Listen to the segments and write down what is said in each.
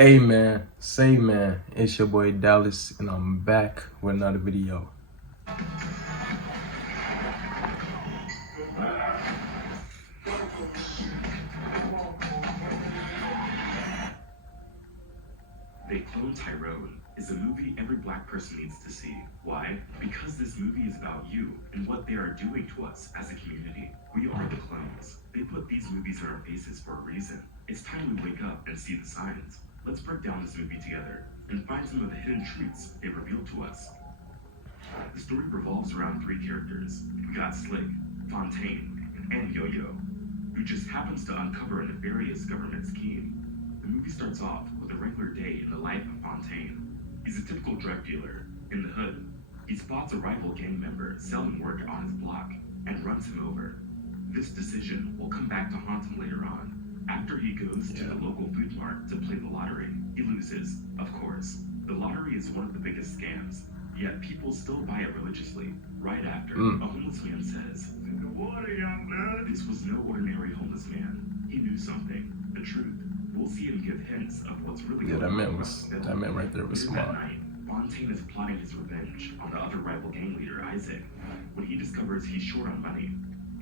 Hey man, say man, it's your boy Dallas, and I'm back with another video. They Clone Tyrone is a movie every black person needs to see. Why? Because this movie is about you and what they are doing to us as a community. We are the clones. They put these movies in our faces for a reason. It's time we wake up and see the signs. Let's break down this movie together and find some of the hidden truths they reveal to us. The story revolves around three characters. We got Slick, Fontaine, and Yo-Yo, who just happens to uncover a nefarious government scheme. The movie starts off with a regular day in the life of Fontaine. He's a typical drug dealer. In the hood, he spots a rival gang member selling work on his block and runs him over. This decision will come back to haunt him later on. After he goes to the local food mart to play the lottery, he loses, of course. The lottery is one of the biggest scams, yet people still buy it religiously. Right after, a homeless man says, "In the water, young blood." This was no ordinary homeless man. He knew something, the truth. We'll see him give hints of what's really going on. That man right there was smart. That night, Fontaine is plotting his revenge on the other rival gang leader, Isaac, when he discovers he's short on money.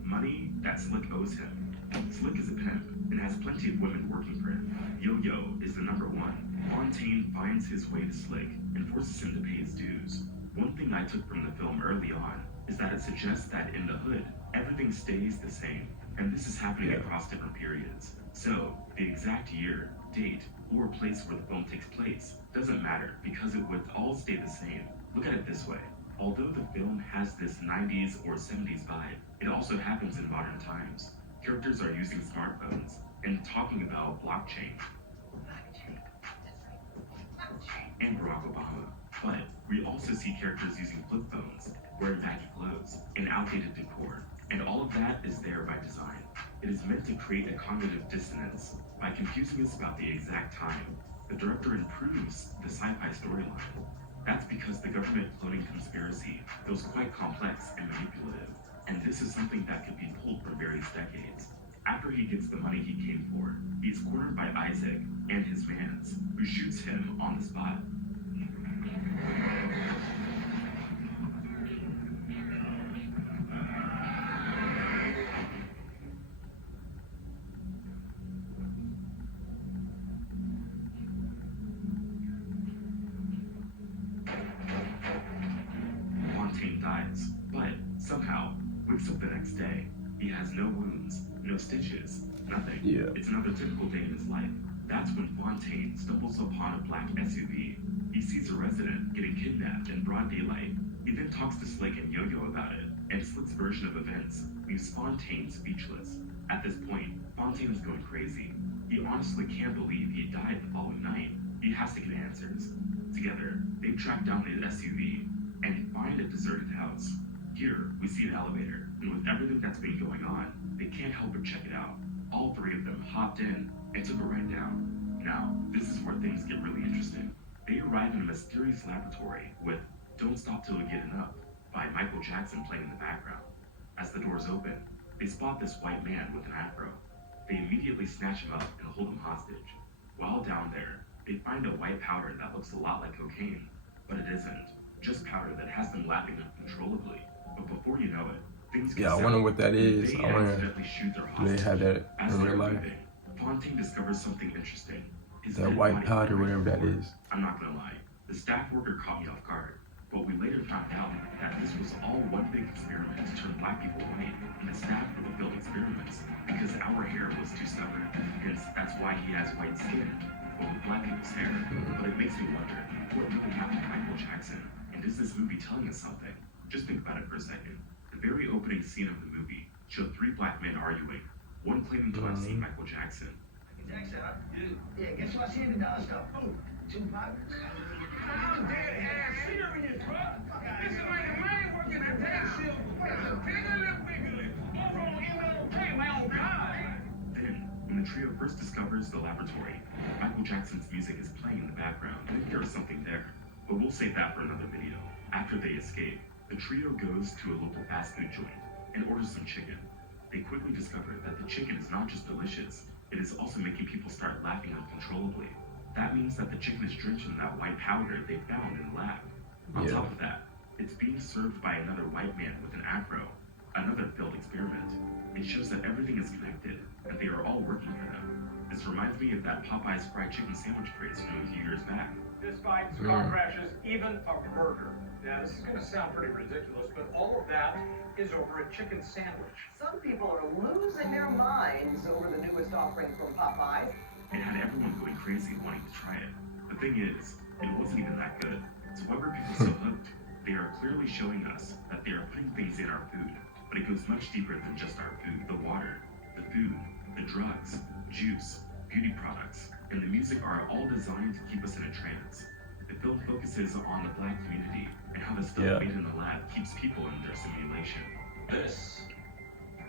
Money that Slick owes him. Slick is a pimp and has plenty of women working for him. Yo-Yo is the number one. Fontaine finds his way to Slick and forces him to pay his dues. One thing I took from the film early on is that it suggests that in the hood, everything stays the same. And this is happening across different periods. So, the exact year, date, or place where the film takes place doesn't matter because it would all stay the same. Look at it this way. Although the film has this 90s or 70s vibe, it also happens in modern times. Characters are using smartphones and talking about blockchain and Barack Obama. But we also see characters using flip phones, wearing baggy clothes, and outdated decor. And all of that is there by design. It is meant to create a cognitive dissonance by confusing us about the exact time. The director improves the sci-fi storyline. That's because the government cloning conspiracy feels quite complex and manipulative. And this is something that could be pulled from various decades. After he gets the money he came for, he's cornered by Isaac and his mans, who shoots him on the spot. Fontaine dies, but somehow wakes up the next day. He has no wounds, no stitches, nothing. It's another typical day in his life. That's when Fontaine stumbles upon a black SUV. He sees a resident getting kidnapped in broad daylight. He then talks to Slick and Yo-Yo about it, and Slick's version of events leaves Fontaine speechless. At this point, Fontaine is going crazy. He honestly can't believe he died the following night. He has to get answers. Together, they track down the SUV and find a deserted house. Here, we see an elevator, and with everything that's been going on, they can't help but check it out. All three of them hopped in and took a ride down. Now, this is where things get really interesting. They arrive in a mysterious laboratory with "Don't Stop Till You Get Enough" by Michael Jackson playing in the background. As the doors open, they spot this white man with an afro. They immediately snatch him up and hold him hostage. While down there, they find a white powder that looks a lot like cocaine, but it isn't. Just powder that has them laughing uncontrollably. But before you know it, things get I wonder what that is. They I wonder accidentally shoot their do they have that As in they're real life? leaving, Fontaine discovers something interesting. His That dead white body powder, was whatever that before. is. I'm not gonna lie, the staff worker caught me off guard. But we later found out that this was all one big experiment to turn black people white, and the staff for the failed experiments because our hair was too stubborn. Hence, that's why he has white skin, but with black people's hair. But it makes me wonder, what really happened to Michael Jackson? And is this movie telling us something? Just think about it for a second. The very opening scene of the movie showed three black men arguing, one claiming to have seen Michael Jackson. Jackson, yeah, guess what I seen the dog stuff? Oh, Tupac. I'm dead ass serious, bro. This is like the man working at that shit. Piggly. Okay, my own God. Then, when the trio first discovers the laboratory, Michael Jackson's music is playing in the background, and there is something there. But we'll save that for another video. After they escape, the trio goes to a local fast food joint and orders some chicken. They quickly discover that the chicken is not just delicious, it is also making people start laughing uncontrollably. That means that the chicken is drenched in that white powder they found in the lab. On top of that, it's being served by another white man with an afro, another failed experiment. It shows that everything is connected, and they are all working for them. This reminds me of that Popeye's fried chicken sandwich craze from a few years back. This fight, car crashes, even a murder. Now, this is going to sound pretty ridiculous, but all of that is over a chicken sandwich. Some people are losing their minds over the newest offering from Popeyes. It had everyone going crazy wanting to try it. The thing is, it wasn't even that good. So why were people so hooked? They are clearly showing us that they are putting things in our food, but it goes much deeper than just our food. The water, the food, the drugs, juice, beauty products, and the music are all designed to keep us in a trance. The film focuses on the black community and how the stuff made in the lab keeps people in their simulation. This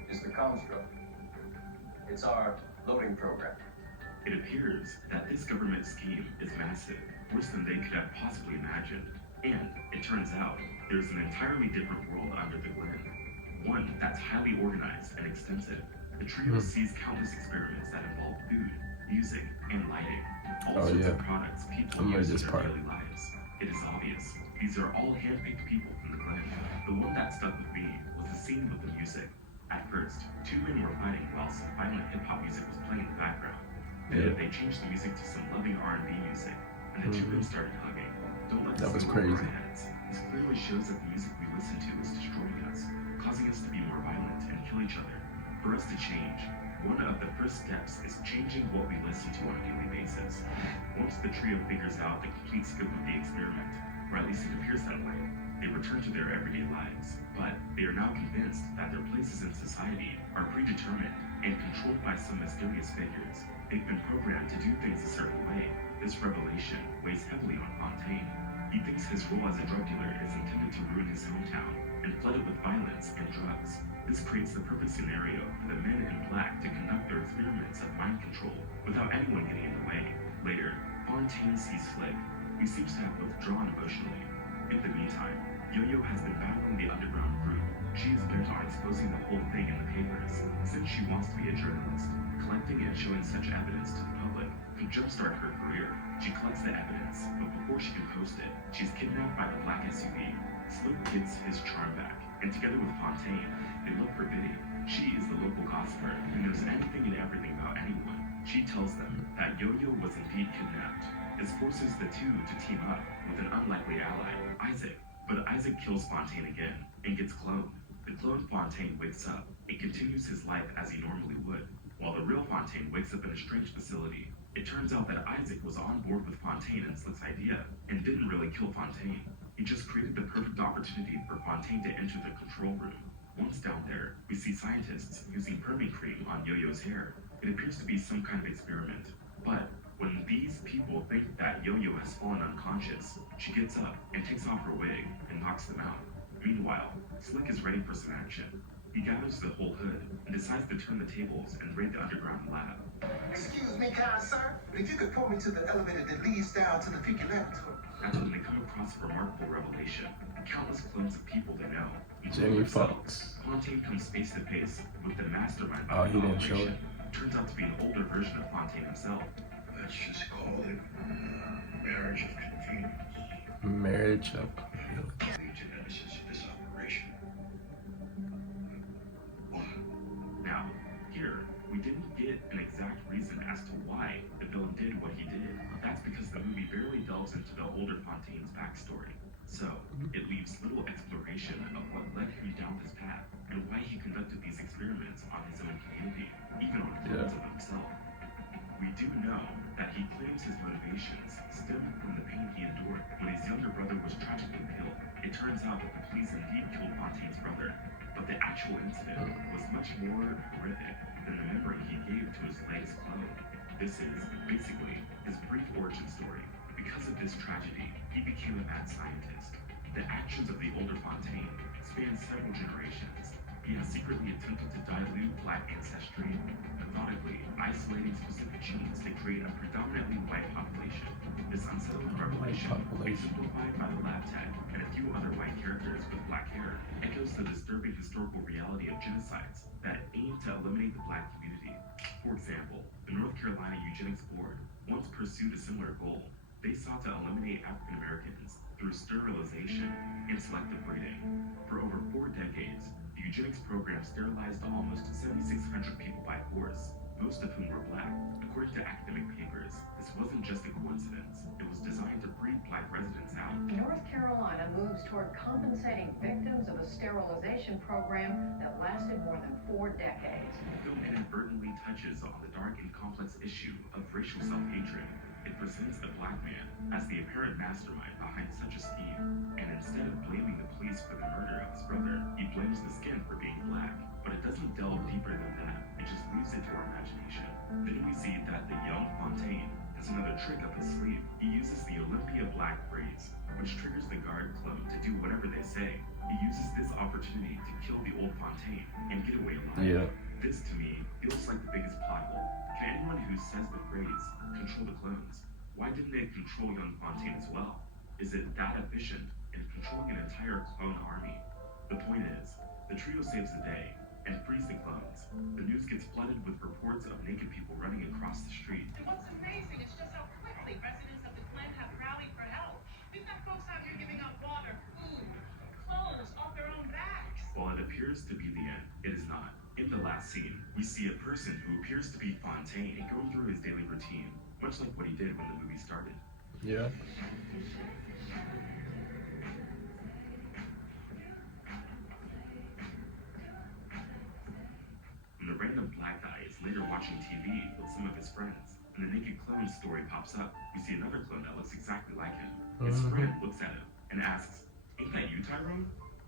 is the construct. It's our loading program. It appears that this government scheme is massive, worse than they could have possibly imagined. And it turns out there's an entirely different world under the glen. One that's highly organized and extensive. The trio sees countless experiments that involve food, music, and lighting. All sorts of products people use in their daily lives. It is obvious. These are all hand-picked people from the glen. The one that stuck with me was the scene with the music. At first, two men were fighting while some violent hip-hop music was playing in the background. Then they changed the music to some loving R&B music, and the two men started hugging. Don't let this go over our heads. This clearly shows that the music we listen to is destroying us, causing us to be more violent and kill each other. For us to change, one of the first steps is changing what we listen to on a daily basis. Once the trio figures out the complete scope of the experiment, or at least it appears that way, they return to their everyday lives. But they are now convinced that their places in society are predetermined and controlled by some mysterious figures. They've been programmed to do things a certain way. This revelation weighs heavily on Fontaine. He thinks his role as a drug dealer is intended to ruin his hometown and flood it with violence and drugs. This creates the perfect scenario for the men in black to conduct their experiments of mind control without anyone getting in the way. Later, Fontaine sees Slick, who seems to have withdrawn emotionally. In the meantime, Yo-Yo has been battling the underground group. She is bent on exposing the whole thing in the papers, since she wants to be a journalist. Collecting and showing such evidence to the public could jumpstart her career. She collects the evidence, but before she can post it, she's kidnapped by the black SUV. Slick gets his charm back, and together with Fontaine, they look for Biddy. She is the local gossiper who knows anything and everything about anyone. She tells them that Yo-Yo was indeed kidnapped. This forces the two to team up with an unlikely ally, Isaac. But Isaac kills Fontaine again and gets cloned. The cloned Fontaine wakes up and continues his life as he normally would, while the real Fontaine wakes up in a strange facility. It turns out that Isaac was on board with Fontaine and Slick's idea and didn't really kill Fontaine. He just created the perfect opportunity for Fontaine to enter the control room. Once down there, we see scientists using perming cream on Yo-Yo's hair. It appears to be some kind of experiment. But when these people think that Yo-Yo has fallen unconscious, she gets up and takes off her wig and knocks them out. Meanwhile, Slick is ready for some action. He gathers the whole hood and decides to turn the tables and raid the underground lab. Excuse me, kind sir, but if you could point me to the elevator that leads down to the Figure Laboratory. That's when they come across a remarkable revelation. Countless clones of people they know. Jamie Foxx. Fontaine comes face to face with the mastermind Oh, of he the didn't show operation. it. Turns out to be an older version of Fontaine himself. Let's just call it marriage of convenience. Marriage of The genesis of this operation. Now, here, we didn't get an exact reason as to why the villain did what he did. That's because the movie barely delves into the older Fontaine's backstory. So, it leaves little exploration of what led him down this path and why he conducted these experiments on his own community, even on clones of himself. We do know that he claims his motivations stemmed from the pain he endured when his younger brother was tragically killed. It turns out that the police indeed killed Fontaine's brother, but the actual incident was much more horrific than the memory he gave to his latest clone. This is, basically, his brief origin story. Because of this tragedy, he became a mad scientist. The actions of the older Fontaine span several generations. He has secretly attempted to dilute black ancestry, methodically isolating specific genes to create a predominantly white population. This unsettling revelation, exemplified by the lab tech and a few other white characters with black hair, echoes the disturbing historical reality of genocides that aim to eliminate the black community. For example, the North Carolina Eugenics Board once pursued pursued a similar goal. They sought to eliminate African Americans through sterilization and selective breeding. For over 4 decades, the eugenics program sterilized almost 7,600 people by force, most of whom were black. According to academic papers, this wasn't just a coincidence. It was designed to breed black residents out. North Carolina moves toward compensating victims of a sterilization program that lasted more than 4 decades. The film inadvertently touches on the dark and complex issue of racial self-hatred. It presents a black man as the apparent mastermind behind such a scheme, and instead of blaming the police for the murder of his brother, he blames the skin for being black. But it doesn't delve deeper than that, it just leaves it to our imagination. Then we see that the young Fontaine has another trick up his sleeve. He uses the Olympia Black phrase, which triggers the guard clone to do whatever they say. He uses this opportunity to kill the old Fontaine and get away alive. Yeah. This, to me, feels like the biggest plot hole. Can anyone who says the phrase control the clones? Why didn't they control young Fontaine as well? Is it that efficient in controlling an entire clone army? The point is, the trio saves the day and frees the clones. The news gets flooded with reports of naked people running across the street. And what's amazing is just how quickly residents of the Glen have rallied for help. We've got folks out here giving out water, food, clothes off their own backs. While it appears to be the end, it is not. In the last scene, we see a person who appears to be Fontaine going through his daily routine, much like what he did when the movie started. Yeah. When the random black guy is later watching TV with some of his friends, and the naked clone story pops up, we see another clone that looks exactly like him. His friend looks at him and asks, "Ain't that you, Tyrone?"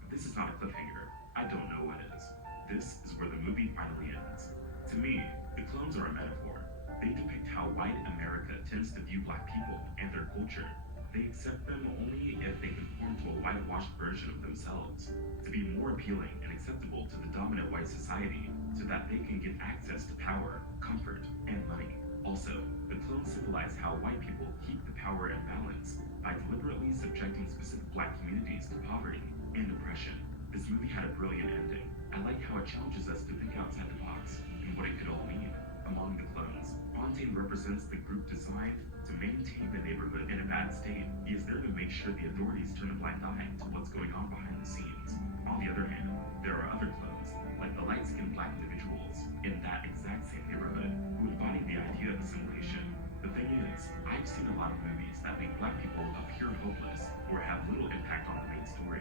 This is not a cliffhanger. I don't know what is. This is where the movie finally ends. To me, the clones are a metaphor. They depict how white America tends to view black people and their culture. They accept them only if they conform to a whitewashed version of themselves, to be more appealing and acceptable to the dominant white society, so that they can get access to power, comfort, and money. Also, the clones symbolize how white people keep the power in balance by deliberately subjecting specific black communities to poverty and oppression. This movie had a brilliant ending. I like how it challenges us to think outside the box and what it could all mean. Among the clones, Fontaine represents the group designed to maintain the neighborhood in a bad state. He is there to make sure the authorities turn a blind eye to what's going on behind the scenes. On the other hand, there are other clones, like the light-skinned black individuals in that exact same neighborhood, who embody the idea of assimilation. The thing is, I've seen a lot of movies that make black people appear hopeless or have little impact on the main story.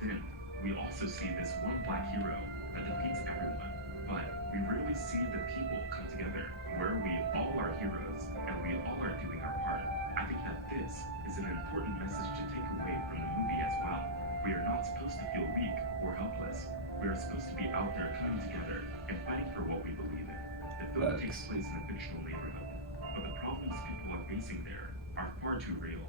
Then, we also see this one black hero that defeats everyone, but we rarely see the people come together, where we all are heroes and we all are doing our part. I think that this is an important message to take away from the movie as well. We are not supposed to feel weak or helpless. We are supposed to be out there coming together and fighting for what we believe in. The film takes place in a fictional neighborhood, but the problems people are facing there are far too real.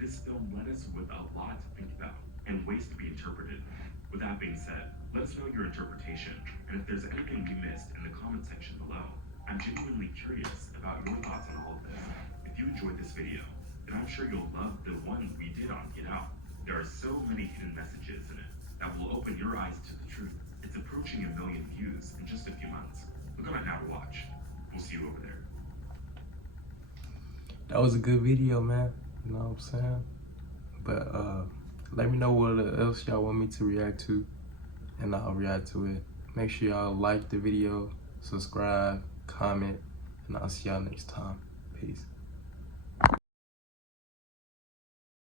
This film led us with a lot to think about and ways to be interpreted. With that being said, let us know your interpretation, and if there's anything you missed in the comment section below. I'm genuinely curious about your thoughts on all of this. If you enjoyed this video, then I'm sure you'll love the one we did on Get Out. There are so many hidden messages in it that will open your eyes to the truth. It's approaching 1 million views in just a few months. Look on it now to watch. We'll see you over there. That was a good video, man. You know what I'm saying? But let me know what else y'all want me to react to, and I'll react to it. Make sure y'all like the video, subscribe, comment, and I'll see y'all next time. Peace.